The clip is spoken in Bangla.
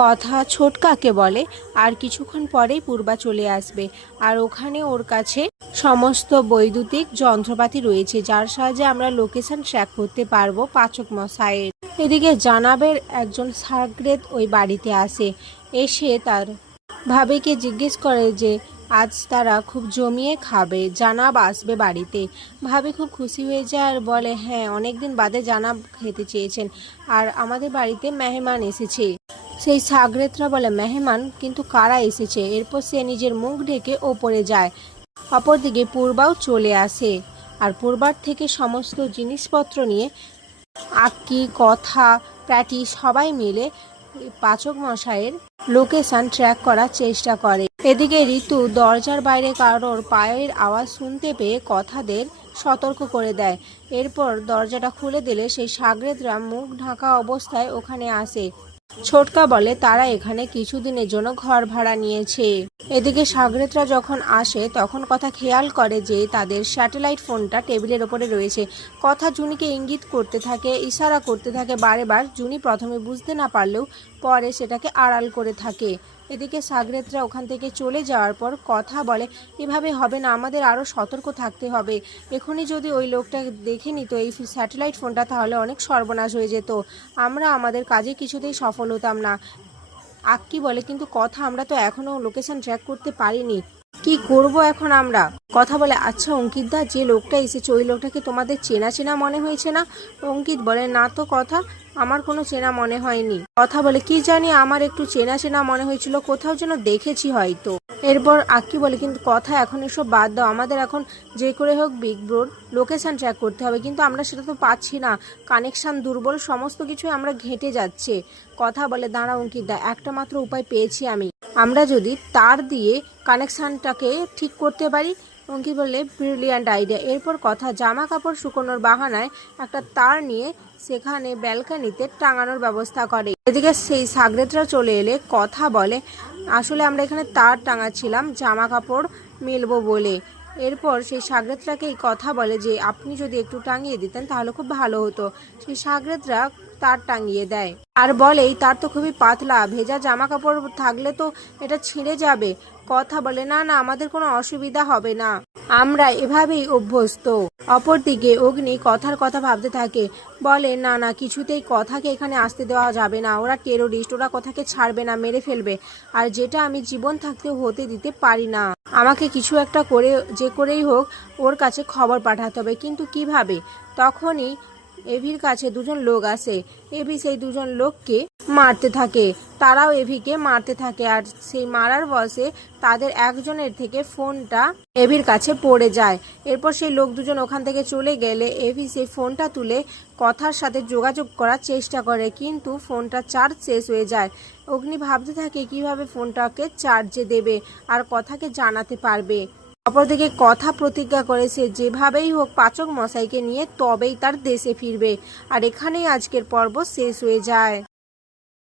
কথা ছোটকাকে বলে আর কিছুক্ষণ পরেই পূর্বা চলে আসবে। আর ওখানে ওর কাছে সমস্ত বৈদ্যুতিক যন্ত্রপাতি রয়েছে, যার সাহায্যে আমরা লোকেশন ট্র্যাক করতে পারবো পাচক মশাইয়ের। এদিকে জানাবের একজন সাগরেদ ওই বাড়িতে আসে, এসে তার ভাবিকে জিজ্ঞেস করে যে আজ তারা খুব জমিয়ে খাবে, জানাব আসবে বাড়িতে। ভাবি খুব খুশি হয়ে যায় আর বলে হ্যাঁ, অনেকদিন বাদে জানাব খেতে চেয়েছেন আর আমাদের বাড়িতে মেহমান এসেছে। সেই সাগরেদরা বলে মেহমান, কিন্তু কারা এসেছে? এরপর সে নিজের মুখ ঢেকে ওপরে যায়। অপরদিকে পূর্বাও চলে আসে আর পূর্বার থেকে সমস্ত জিনিসপত্র নিয়ে আক্কি, কথা, প্যাটি সবাই মিলে পাচক মশাইয়ের লোকেশন ট্র্যাক করার চেষ্টা করে। এদিকে ঋতু দরজার বাইরে কারোর পায়ের আওয়াজ শুনতে পেয়ে কথাদের সতর্ক করে দেয়। এরপর দরজাটা খুলে দিলে সেই সাগরেদরা মুখ ঢাকা অবস্থায় ওখানে আসে। ছোটকা বলে তারা এখানে কিছুদিনের জন্য ঘর ভাড়া নিয়েছে। এদিকে সাগরেদরা যখন আসে তখন কথা খেয়াল করে যে তাদের স্যাটেলাইট ফোনটা টেবিলের ওপরে রয়েছে। কথা জুনিকে ইঙ্গিত করতে থাকে, ইশারা করতে থাকে বারেবার। জুনি প্রথমে বুঝতে না পারলেও পরে সেটাকে আড়াল করে থাকে। এদিকে সাগরেদরা ওখান থেকে চলে যাওয়ার পর কথা বলে এভাবে হবে না, আমাদের আরও সতর্ক থাকতে হবে। এখনই যদি ওই লোকটা দেখে নিত এই স্যাটেলাইট ফোনটা, তাহলে অনেক সর্বনাশ হয়ে যেত, আমরা আমাদের কাজে কিছুতেই সফল হতাম না। আক্কি বলে কিন্তু কথা, আমরা তো এখনো লোকেশন ট্র্যাক করতে পারিনি, কি করব এখন আমরা? কথা বলে আচ্ছা অঙ্কিতদা, যে লোকটা এসেছে ওই লোকটাকে তোমাদের চেনা চেনা মনে হয়েছে না? অঙ্কিত বলে না তো কথা, আমার কোনো চেনা মনে হয়নি। কথা বলে কি জানি, আমার একটু চেনা চেনা মনে হয়েছিল, কোথাও যেন দেখেছি হয়তো। এরপর আক্কি বলে কিন্তু কথা এখন এসব বাদ দাও, আমাদের এখন যে করে হোক বিগ ব্রোর লোকেশন ট্র্যাক করতে হবে, কিন্তু আমরা সেটা তো পাচ্ছি না, কানেকশান দুর্বল, সমস্ত কিছুই আমরা ঘেঁটে যাচ্ছে। কথা বলে দাঁড়া অঙ্কিতদা, একটা মাত্র উপায় পেয়েছি আমি, আমরা যদি তার দিয়ে কানেকশানটাকে ঠিক করতে পারি। অঙ্কিত বললে ব্রিলিয়ান্ট আইডিয়া। এরপর কথা জামা কাপড় শুকোনোর বাহানায় একটা তার নিয়ে সেখানে ব্যালকানিতে টাঙানোর ব্যবস্থা করে। এদিকে সেই সাগরেদরা চলে এলে কথা বলে আসলে আমরা এখানে তার টাঙাচ্ছিলাম জামা কাপড় মেলবো বলে। এরপর সেই সাগরেদরাকে এই কথা বলে যে আপনি যদি একটু টাঙিয়ে দিতেন তাহলে খুব ভালো হতো। সেই সাগরেদরা তার টাঙিয়ে দেয় আর বলে তার তো খুবই পাতলা, ভেজা জামা কাপড় থাকলে তো এটা ছিঁড়ে যাবে। কথা বলে না না, আমাদের কোনো অসুবিধা হবে না, আমরা এভাবেই অভ্যস্ত। অপরদিকে অগ্নি কথার কথা ভাবতে থাকে, বলে না না, কিছুতেই কথাকে এখানে আসতে দেওয়া যাবে না, ওরা টেরোরিস্ট, ওরা কথাকে ছাড়বে না, মেরে ফেলবে, আর যেটা আমি জীবন থাকতেও হতে দিতে পারি না। আমাকে কিছু একটা করে যে করেই হোক ওর কাছে খবর পাঠাতে হবে, কিন্তু কিভাবে? তখনই এভির কাছে দুজন লোক আসে। এভি সেই দুজন লোককে মারতে থাকে, তারাও এভিকে মারতে থাকে, আর সেই মারার বয়সে তাদের একজনের থেকে ফোনটা এভির কাছে পড়ে যায়। এরপর সেই লোক দুজন ওখান থেকে চলে গেলে এভি সেই ফোনটা তুলে কথার সাথে যোগাযোগ করার চেষ্টা করে, কিন্তু ফোনটা চার্জ শেষ হয়ে যায়। অগ্নি ভাবতে থাকে কিভাবে ফোনটাকে চার্জে দেবে আর কথাকে জানাতে পারবে। অপরদিকে কথা প্রতিজ্ঞা করেছে যেভাবেই হোক পাচক মশাইকে নিয়ে তবেই তার দেশে ফিরবে। আর এখানেই আজকের পর্ব শেষ হয়ে যায়।